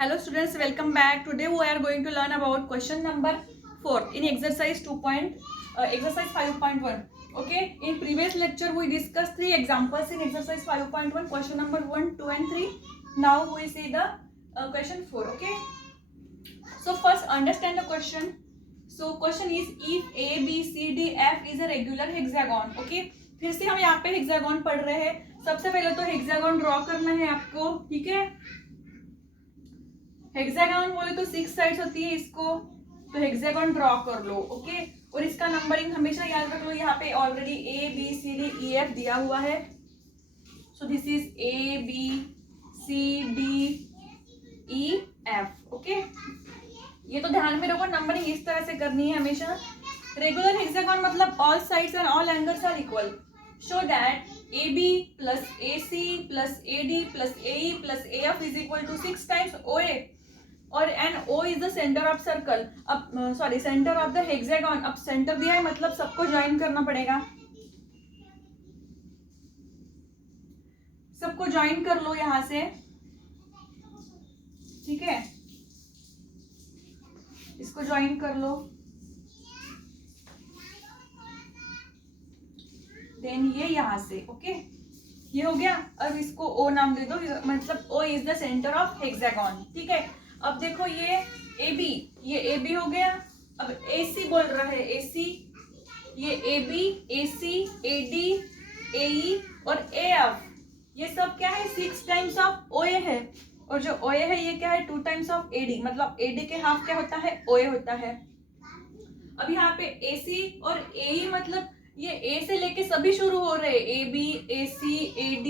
Hello students, welcome back. Today we are going to learn about question number 4 in exercise 5.1. Okay, in previous lecture we discussed 3 examples in exercise 5.1, question number 1, 2 and 3. Now we see the question 4. Okay, so first understand the question. So question is if A, B, C, D, F is a regular hexagon. Okay, फिर से हम यहाँ पे hexagon पढ़ रहे हैं. सबसे पहले तो हेक्सागोन ड्रॉ करना है आपको. ठीक है, हेक्सागोन बोले तो 6 साइड्स होती है इसको, तो हेक्सागोन ड्रॉ कर लो. ओके, और इसका नंबरिंग हमेशा याद रख लो. यहाँ पे already A B C D E F दिया हुआ है. So this is A B C D E F. Okay, ये तो ध्यान में रखो, नंबरिंग इस तरह से करनी है हमेशा. रेगुलर हेक्सागोन मतलब all sides and all angles are equal. Show that AB plus AC plus AD plus AE plus AF is equal to 6 times OA. और and O is the centre of circle. अब sorry, centre of the hexagon. अब centre दिया है मतलब सबको join करना पड़ेगा. सबको ज्वाइन कर लो यहां से. ठीक है, इसको ज्वाइन कर लो. देन ये यहां से. ओके, ये हो गया. अब इसको O नाम दे दो, मतलब O is the centre of hexagon. ठीक है, अब देखो ये AB, ये AB हो गया. अब AC बोल रहा है, AC, ये AB, AC, AD, AE और AF, ये सब क्या है? 6 टाइम्स ऑफ OA है. और जो OA है ये क्या है? 2 टाइम्स ऑफ AD. मतलब AD के हाफ क्या होता है? OA होता है. अब यहाँ पे AC और AE मतलब ये A से लेके सभी शुरू हो रहे हैं, AB, AC, AD,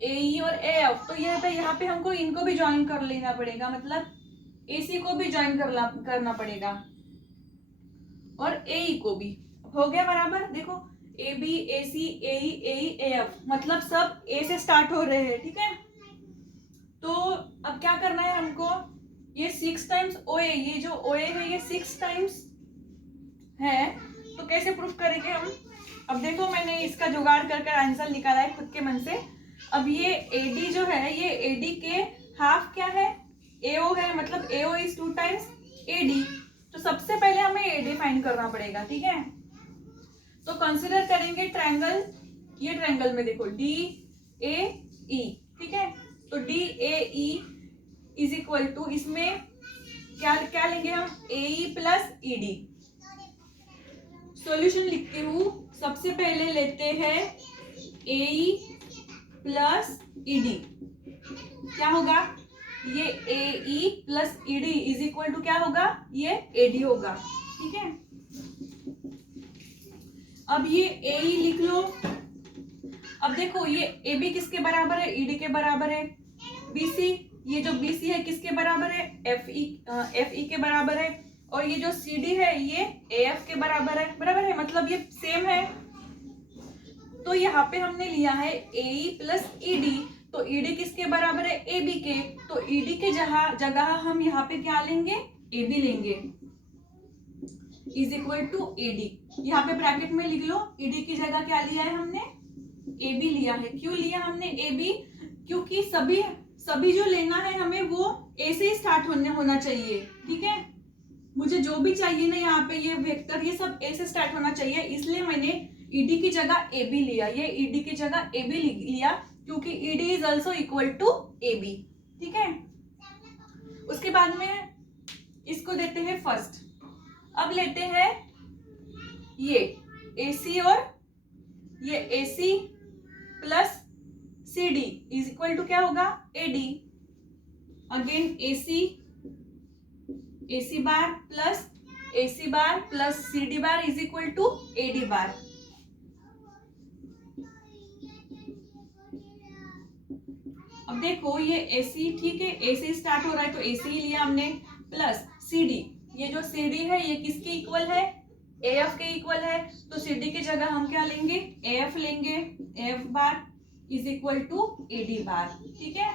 AE और AF. तो यहाँ पे हमको इनको भी ज्वाइन कर लेना पड़ेगा, मतलब AC को भी ज्वाइन करना पड़ेगा और AE को भी. हो गया बराबर. देखो AB, AC, AE, AE, AF मतलब सब A से स्टार्ट हो रहे हैं. ठीक है, तो अब क्या करना है हमको? ये 6 टाइम्स OA, ये जो OA है ये 6 टाइम्स है, तो कैसे प्रूफ करेंगे हम? अब देखो मैंने इसका जुगाड़ कर आंसर निकाला है खुद के मन से. अब ये AD जो है, ये AD के हाफ क्या है? AO है, मतलब AO इज 2 टाइम्स AD. तो सबसे पहले हमें AD फाइंड करना पड़ेगा. ठीक है, तो कंसीडर करेंगे ट्रायंगल. ये ट्रायंगल में देखो DAE. ठीक है, तो DAE इज इक्वल टू, इसमें क्या क्या लेंगे हम? AE plus ED. सॉल्यूशन लिखती हूँ. सबसे पहले लेते हैं AE प्लस ED. क्या होगा? ये AE plus ED is equal to क्या होगा? ये AD होगा. ठीक है, अब ये AE लिख लो. अब देखो ये AB किसके बराबर है? ED के बराबर है. BC, ये जो BC है किसके बराबर है? FE के बराबर है. और ये जो CD है ये AF के बराबर है. बराबर है, मतलब ये सेम है. तो यहाँ पे हमने लिया है AE प्लस ED. तो ED किसके बराबर है? AB के. तो ED के जगह हम यहाँ पे क्या लेंगे? AB लेंगे. Is equal to AD. यहाँ पे ब्रैकेट में लिख लो. ED की जगह क्या लिया है हमने? AB लिया है. क्यों लिया हमने AB? क्योंकि सभी जो लेना है हमें वो A से ही स्टार्ट होना चाहिए. ठीक है, मुझे जो भी चाहिए ना यहाँ पे ये वेक्टर, ये सब A से स्टार्ट होना चाहिए. इसलिए मैंने ED की जगह AB लिया. ये ED की जगह AB लिया क्योंकि ED is also equal to AB. ठीक है, उसके बाद में इसको देते हैं फर्स्ट. अब लेते हैं ये AC और ये AC plus CD is equal to क्या होगा? AD. Again AC bar plus AC bar plus CD bar is equal to AD bar. अब देखो ये AC, ठीक है, AC स्टार्ट हो रहा है तो AC ही लिया हमने, प्लस CD. ये जो CD है ये किसके इक्वल है? AF के इक्वल है. तो CD की जगह हम क्या लेंगे? AF लेंगे. AF bar is equal to AD bar. ठीक है,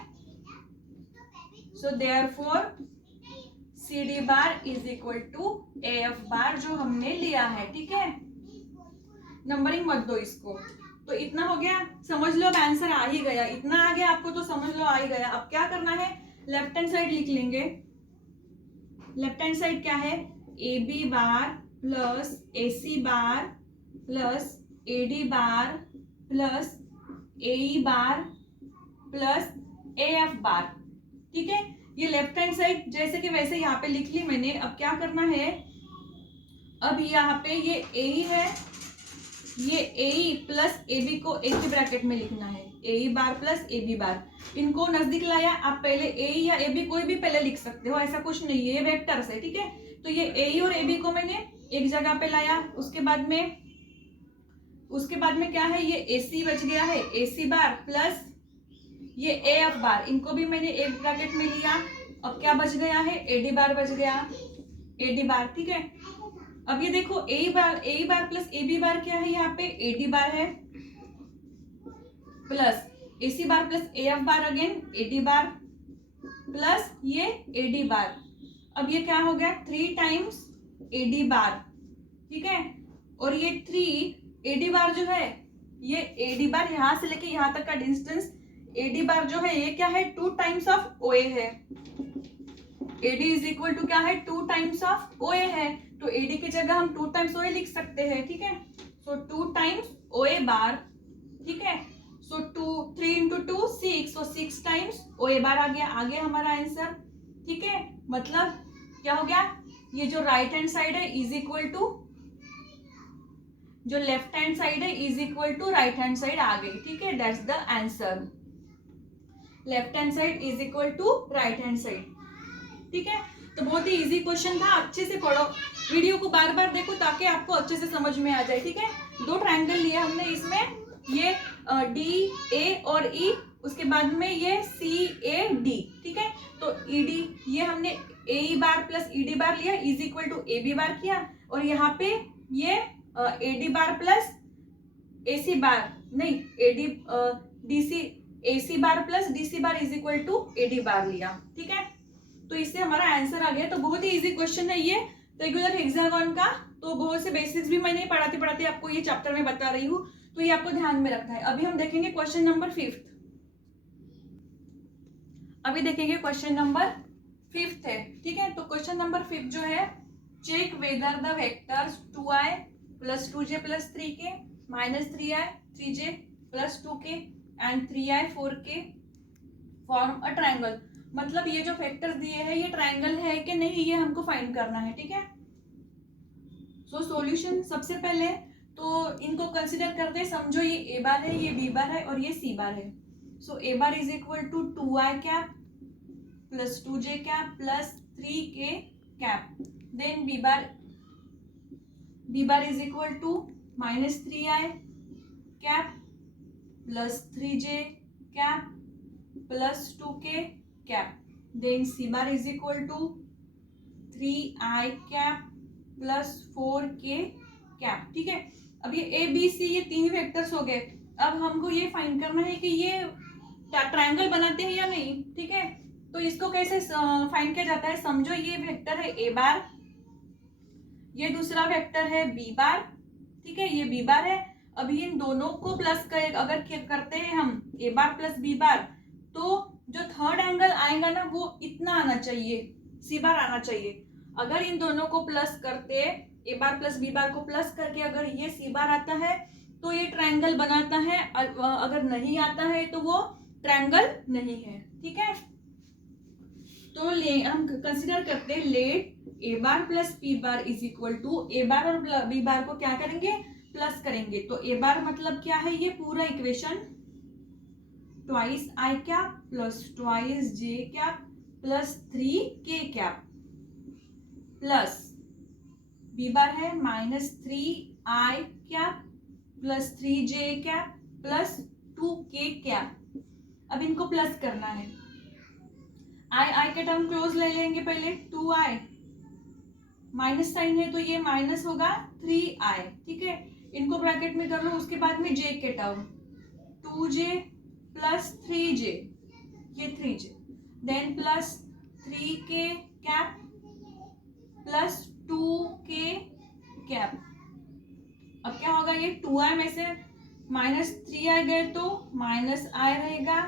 so therefore CD bar is equal to AF bar जो हमने लिया है. ठीक है, नंबरिंग मत दो इसको. तो इतना हो गया, समझ लो अब आंसर आ ही गया. इतना आ गया आपको तो समझ लो आ ही गया. अब क्या करना है? लेफ्ट हैंड साइड लिख लेंगे। लेफ्ट हैंड साइड क्या है, A B bar plus A C bar plus A D bar plus A E bar plus A F bar. ठीक है, ये लेफ्ट हैंड साइड जैसे कि वैसे यहाँ पे लिख ली मैंने। अब क्या करना है, अब यहाँ पे ये ए ई है, ये ए ई प्लस ए बी को एक ही ब्रैकेट में लिखना है, ए ई बार प्लस ए बी बार। इनको नजदीक लाया, आप पहले ए ई या ए बी कोई भी पहले लिख सकते हो, ऐसा कुछ नहीं है, ये वेक्टर्स है। ठीक है, तो ये ए ई और ए बी को मैंने एक जगह पे लाया। उसके बाद में क्या है, ये ए सी बच गया है, ए सी बार प्लस ये ए एफ बार, इनको भी मैंने एक ब्रैकेट में लिया। अब क्या बच गया है, ए डी बार बच गया, ए डी बार। ठीक है, अब ये देखो ए बार प्लस ए बी बार क्या है, यहाँ पे ए डी बार है plus A C bar plus A F bar, again A D bar plus ये ए डी बार। अब ये क्या हो गया, 3 टाइम्स ए डी बार। ठीक है, और ये 3 ए डी बार जो है, ये ए डी बार यहां से लेके यहां तक का डिस्टेंस ए डी बार जो है ये क्या है, 2 टाइम्स ऑफ ओ ए है। A D is equal to क्या है, 2 टाइम्स ऑफ ओ ए है, तो ए डी की जगह हम 2 टाइम्स ओ ए लिख सकते हैं। ठीक है, सो 2 टाइम्स ओ ए बार। ठीक है, सो 3 इंटू 2 6, सो 6 टाइम्स ओ ए बार आ गया हमारा आंसर। ठीक है, मतलब क्या हो गया, ये जो राइट हैंड साइड है इज इक्वल टू जो लेफ्ट हैंड साइड है is equal to right hand side आ गई। ठीक है, that's the answer, left hand side is equal to right hand side. ठीक है, तो बहुत ही इजी क्वेश्चन था, अच्छे से पढ़ो, वीडियो को बार बार देखो ताकि आपको अच्छे से समझ में आ जाए। ठीक है, 2 ट्रायंगल लिया हमने, इसमें ये डी ए और ई, उसके बाद में ये सी ए डी। ठीक है, तो ई डी ये हमने ए ई बार प्लस ई डी बार लिया, is equal to A B bar किया, और यहाँ पे ये A D bar plus A C bar, नहीं A D D C, A C bar plus D C bar is equal to A D bar लिया। ठीक है, तो इससे हमारा आंसर आ गया। तो बहुत ही इजी क्वेश्चन है ये रेगुलर हेक्सागोन का, तो बहुत से बेसिक्स भी मैंने पढ़ाते पढ़ाते आपको ये चैप्टर में बता रही हूँ, तो ये आपको ध्यान में रखना है। अभी हम देखेंगे क्वेश्चन नंबर 5। अभी देखेंगे क्वेश्चन नंबर 5 है। ठीक है, तो क्वेश्चन नंबर 5 जो है, check whether the vectors 2i plus 2j plus 3k minus 3i 3j plus 2k and 3i 4k form a triangle. मतलब ये जो फैक्टर्स दिए हैं ये ट्रायंगल है कि नहीं, ये हमको फाइंड करना है। ठीक है, सो सॉल्यूशन सबसे पहले तो इनको कंसीडर करते हैं। समझो ये ए बार है, ये बी बार है और ये सी बार है। So A bar is equal to 2i cap plus 2j cap plus 3k cap, then B bar is equal to minus 3i cap plus 3j cap plus 2k cap, then C bar is equal to 3i cap plus 4k cap. ठीक है, अब ये ए B सी ये 3 vectors हो गए। अब हमको ये फाइंड करना है कि ये ट्रायंगल बनाते हैं या नहीं। ठीक है, तो इसको कैसे फाइंड किया जाता है, समझो ये वेक्टर है ए बार, ये दूसरा वेक्टर है बी बार। ठीक है, ये बी बार है। अभी इन दोनों को प्लस कर अगर करते हैं हम ए बार प्लस बी बार, तो जो थर्ड एंगल आएगा ना वो इतना आना चाहिए, सी बार आना चाहिए। अगर इन दोनों को प्लस करते, ए बार प्लस बी बार को प्लस करके अगर ये सी बार आता है तो ये ट्रायंगल बनाता है, अगर नहीं आता है तो वो ट्रायंगल नहीं है। ठीक है, तो हम कंसीडर करते हैं let A bar plus B bar is equal to, A bar और बी बार को क्या करेंगे, प्लस करेंगे। तो ए बार मतलब क्या है, ये पूरा equation twice I cap plus twice J cap plus 3k cap plus B bar है minus 3i cap plus 3j cap plus 2k cap. अब इनको प्लस करना है, आई के टर्म क्लोज ले लेंगे पहले, 2i माइनस साइन है तो ये माइनस होगा 3i। ठीक है, इनको ब्रैकेट में कर लो, उसके बाद में j के टर्म 2j प्लस 3j, ये 3j, then plus 3k cap plus 2k cap. अब क्या होगा, ये 2i में से माइनस 3i गए तो माइनस i रहेगा,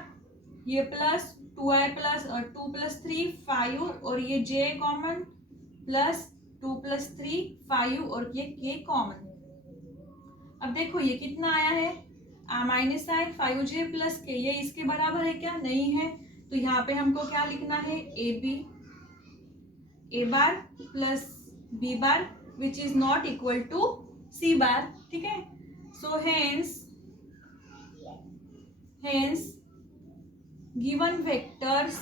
ये प्लस 2 प्लस 3 5 और ये j कॉमन प्लस 2 प्लस 3 5 और ये k कॉमन। अब देखो ये कितना आया है माइनस आई 5j प्लस के, ये इसके बराबर है क्या? नहीं है। तो यहाँ पे हमको क्या लिखना है? A bar plus B bar which is not equal to C bar. ठीक है, सो हेंस गिवन वेक्टर्स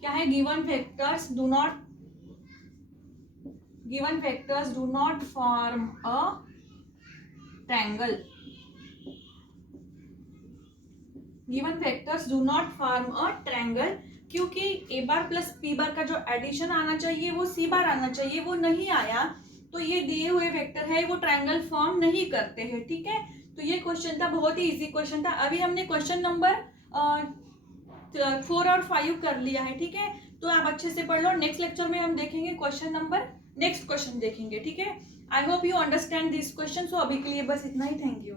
क्या है? Given vectors do not form a triangle. Given vectors do not form a triangle, क्योंकि ए बार प्लस पी बार का जो addition आना चाहिए वो सी बार आना चाहिए, वो नहीं आया, तो ये दिए हुए वेक्टर है वो ट्रायंगल फॉर्म नहीं करते हैं। ठीक है, तो ये क्वेश्चन था, बहुत ही इजी क्वेश्चन था। अभी हमने क्वेश्चन नंबर 4 और 5 कर लिया है। ठीक है, तो आप अच्छे से पढ़ लो। नेक्स्ट लेक्चर में हम देखेंगे नेक्स्ट क्वेश्चन देखेंगे। ठीक है, I hope you understand this question. So अभी के लिए बस इतना ही। Thank you.